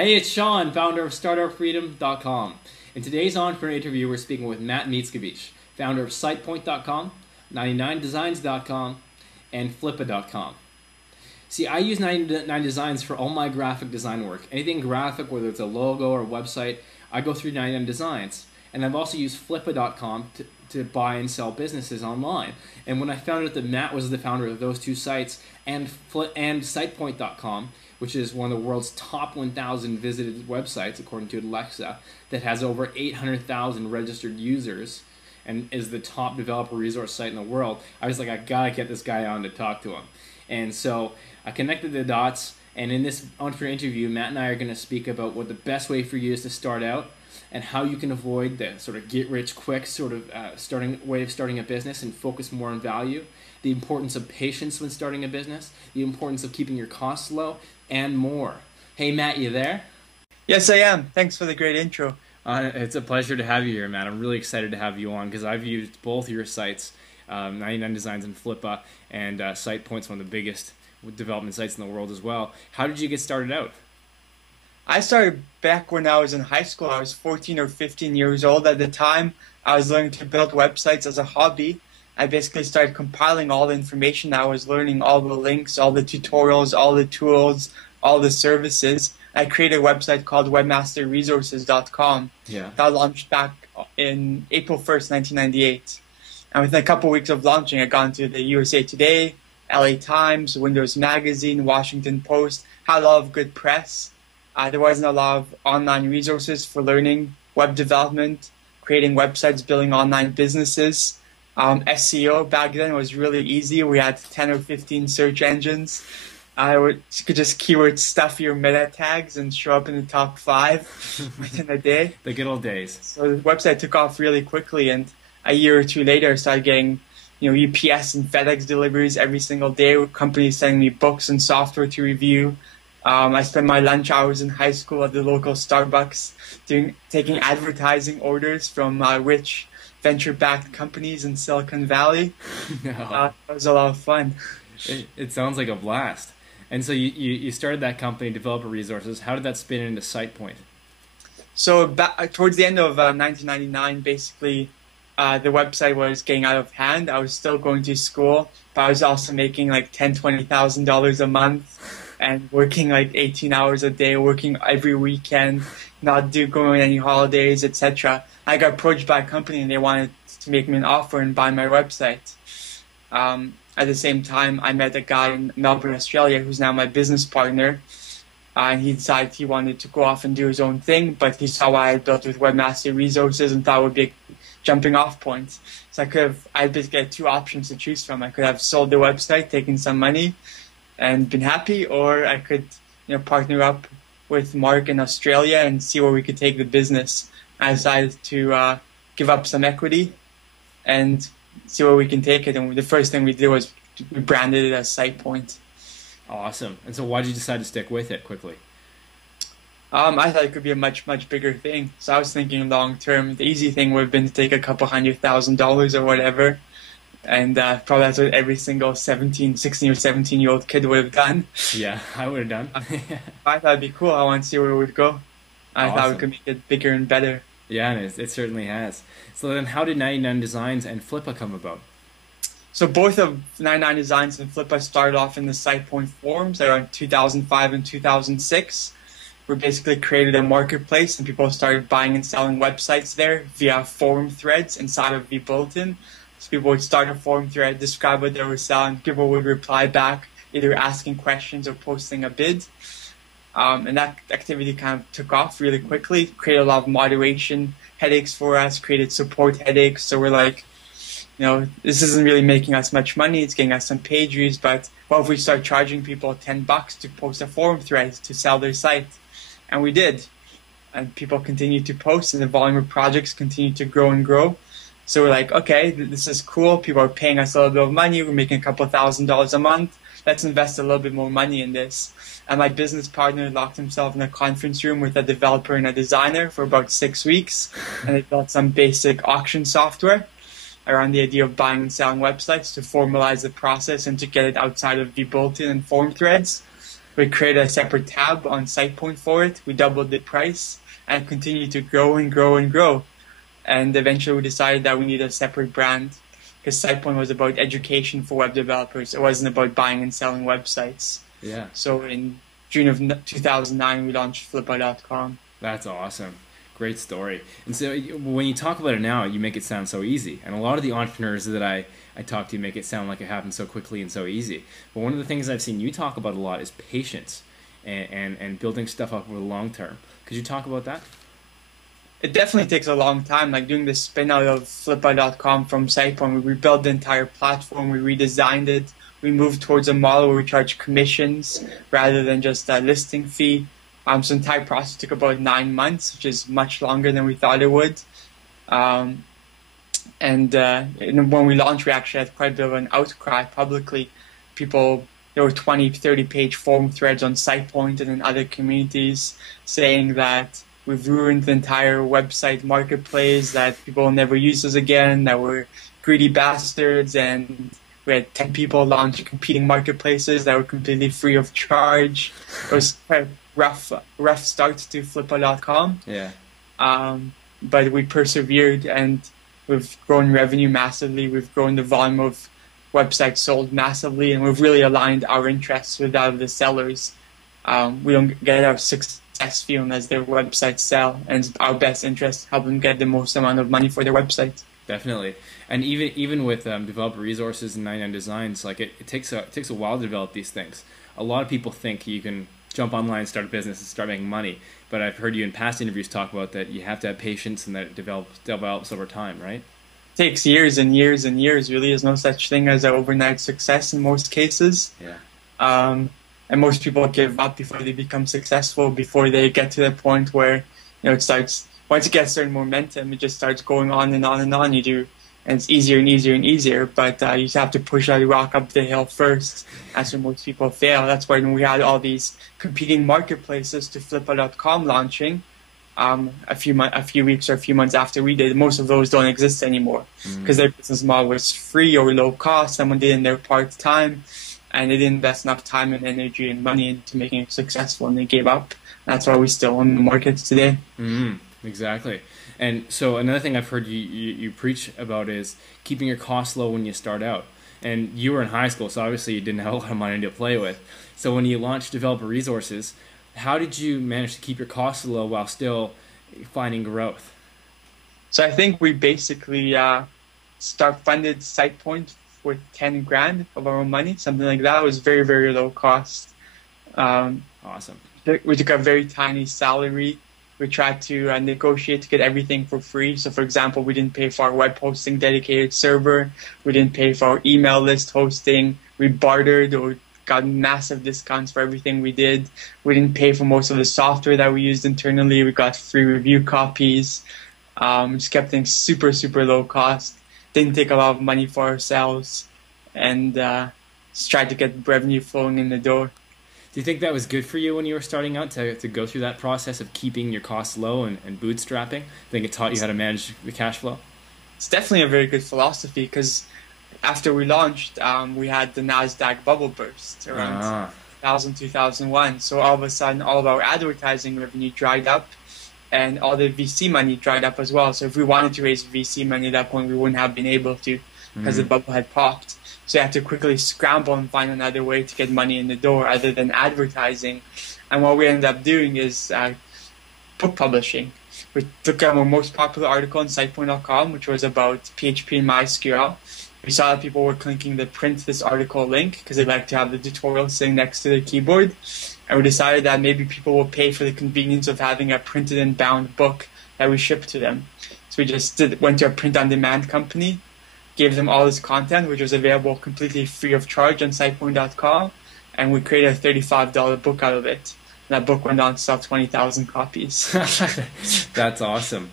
Hey, it's Sean, founder of StartupFreedom.com. In today's entrepreneur interview, we're speaking with Matt Mickiewicz, founder of Sitepoint.com, 99designs.com, and Flippa.com. See, I use 99designs for all my graphic design work. Anything graphic, whether it's a logo or a website, I go through 99designs. And I've also used Flippa.com to buy and sell businesses online. And when I found out that Matt was the founder of those two sites and Sitepoint.com, which is one of the world's top 1,000 visited websites, according to Alexa, that has over 800,000 registered users and is the top developer resource site in the world, I was like, I gotta get this guy on to talk to him. And so I connected the dots, and in this entrepreneur interview, Matt and I are gonna speak about what the best way for you is to start out and how you can avoid the sort of get-rich-quick sort of way of starting a business and focus more on value, the importance of patience when starting a business, the importance of keeping your costs low, and more. Hey, Matt, you there? Yes, I am. Thanks for the great intro. It's a pleasure to have you here, Matt. I'm really excited to have you on because I've used both your sites, 99designs and Flippa, and Sitepoint's one of the biggest development sites in the world as well. How did you get started out? I started back when I was in high school. I was 14 or 15 years old at the time. I was learning to build websites as a hobby. I basically started compiling all the information I was learning, all the links, all the tutorials, all the tools, all the services. I created a website called webmasterresources.com. Yeah. That launched back in April 1st, 1998. And within a couple of weeks of launching, I got into the USA Today, LA Times, Windows Magazine, Washington Post, had a lot of good press. There wasn't a lot of online resources for learning web development, creating websites, building online businesses. SEO back then was really easy. We had 10 or 15 search engines. You could just keyword stuff your meta tags and show up in the top 5 within a day. The good old days. So the website took off really quickly, and a year or two later, I started getting UPS and FedEx deliveries every single day, with companies sending me books and software to review. I spent my lunch hours in high school at the local Starbucks taking advertising orders from rich venture-backed companies in Silicon Valley. No. It was a lot of fun. It sounds like a blast. And so you started that company, Developer Resources. How did that spin into Sitepoint? So towards the end of 1999, basically, the website was getting out of hand. I was still going to school, but I was also making like $10,000, $20,000 a month and working like 18 hours a day, working every weekend, not going on any holidays, etc. I got approached by a company and they wanted to make me an offer and buy my website. At the same time, I met a guy in Melbourne, Australia, who's now my business partner. And he decided he wanted to go off and do his own thing, but he saw what I had built with Webmaster Resources and thought it would be a jumping off point. So I basically had two options to choose from. I could have sold the website, taken some money, and been happy, or I could partner up with Mark in Australia and see where we could take the business. I decided to give up some equity and see where we can take it. And the first thing we did was we branded it as Sitepoint. Awesome. And so why did you decide to stick with it quickly? I thought it could be a much, much bigger thing. So I was thinking long term. The easy thing would have been to take a couple $100,000 or whatever. And probably that's what every single 16 or 17-year-old kid would have done. Yeah, I would have done. I thought it'd be cool. I want to see where it would go. I thought we could make it bigger and better. Yeah, and it certainly has. So then how did 99designs and Flippa come about? So both of 99designs and Flippa started off in the Sitepoint forums around 2005 and 2006. We basically created a marketplace and people started buying and selling websites there via forum threads inside of the bulletin. So people would start a forum thread, describe what they were selling, people would reply back, either asking questions or posting a bid. And that activity kind of took off really quickly, created a lot of moderation headaches for us, created support headaches. So we're like, this isn't really making us much money, it's getting us some page views, but what if we start charging people $10 to post a forum thread to sell their site? And we did. And people continued to post and the volume of projects continued to grow and grow. So we're like, okay, this is cool. People are paying us a little bit of money. We're making a couple $1,000s a month. Let's invest a little bit more money in this. And my business partner locked himself in a conference room with a developer and a designer for about 6 weeks. And they built some basic auction software around the idea of buying and selling websites to formalize the process and to get it outside of the bulletin and forum threads. We created a separate tab on Sitepoint for it. We doubled the price and continued to grow and grow and grow. And eventually we decided that we need a separate brand because Sitepoint was about education for web developers. It wasn't about buying and selling websites. Yeah. So in June of 2009, we launched Flippa.com. That's awesome. Great story. And so when you talk about it now, you make it sound so easy. And a lot of the entrepreneurs that I talk to make it sound like it happened so quickly and so easy. But one of the things I've seen you talk about a lot is patience and building stuff up over the long term. Could you talk about that? It definitely takes a long time, like doing the spin out of Flippa.com from Sitepoint. We rebuilt the entire platform, we redesigned it, we moved towards a model where we charge commissions rather than just a listing fee. So the entire process took about 9 months, which is much longer than we thought it would. And when we launched, we actually had quite a bit of an outcry publicly. There were 20, 30-page forum threads on Sitepoint and in other communities saying that we've ruined the entire website marketplace, that people will never use us again, that we're greedy bastards, and we had 10 people launch competing marketplaces that were completely free of charge. It was quite a rough start to Flippa.com. Yeah. But we persevered and we've grown revenue massively. We've grown the volume of websites sold massively, and we've really aligned our interests with that of the sellers. We don't get our success fee unless their websites sell, and it's our best interest to help them get the most amount of money for their website. Definitely. And even with developer resources and 99designs, like it takes a while to develop these things. A lot of people think you can jump online, start a business, and start making money. But I've heard you in past interviews talk about that you have to have patience and that it develops over time, right? It takes years and years and years. Really, there's no such thing as an overnight success in most cases. Yeah. And most people give up before they become successful, before they get to the point where it starts. Once you get certain momentum, it just starts going on and on and on. And it's easier and easier and easier. But you just have to push that rock up the hill first. That's where most people fail. That's why when we had all these competing marketplaces to Flippa.com launching, a few weeks or a few months after we did, most of those don't exist anymore because their business model was free or low cost. Someone did it in their part-time, and they didn't invest enough time and energy and money into making it successful, and they gave up. That's why we're still on the market today. Exactly. And so another thing I've heard you preach about is keeping your costs low when you start out. And you were in high school, so obviously you didn't have a lot of money to play with. So when you launched Developer Resources, how did you manage to keep your costs low while still finding growth? So I think we basically funded Sitepoint with 10 grand of our own money, something like that. It was very, very low cost. Awesome. We took a very tiny salary. We tried to negotiate to get everything for free. So, for example, we didn't pay for our web hosting dedicated server. We didn't pay for our email list hosting. We bartered or got massive discounts for everything we did. We didn't pay for most of the software that we used internally. We got free review copies. Just kept things super, super low cost. Didn't take a lot of money for ourselves. And just tried to get revenue flowing in the door. Do you think that was good for you when you were starting out to go through that process of keeping your costs low and bootstrapping? I think it taught you how to manage the cash flow? It's definitely a very good philosophy because after we launched, we had the NASDAQ bubble burst around 2000, 2001. So all of a sudden, all of our advertising revenue dried up and all the VC money dried up as well. So if we wanted to raise VC money at that point, we wouldn't have been able to because the bubble had popped. So you have to quickly scramble and find another way to get money in the door other than advertising. And what we ended up doing is book publishing. We took our most popular article on Sitepoint.com, which was about PHP and MySQL. We saw that people were clicking the print this article link because they like to have the tutorial sitting next to their keyboard. And we decided that maybe people will pay for the convenience of having a printed and bound book that we ship to them. So we just went to a print-on-demand company, gave them all this content, which was available completely free of charge on Sitepoint.com, and we created a $35 book out of it. And that book went on to sell 20,000 copies. That's awesome.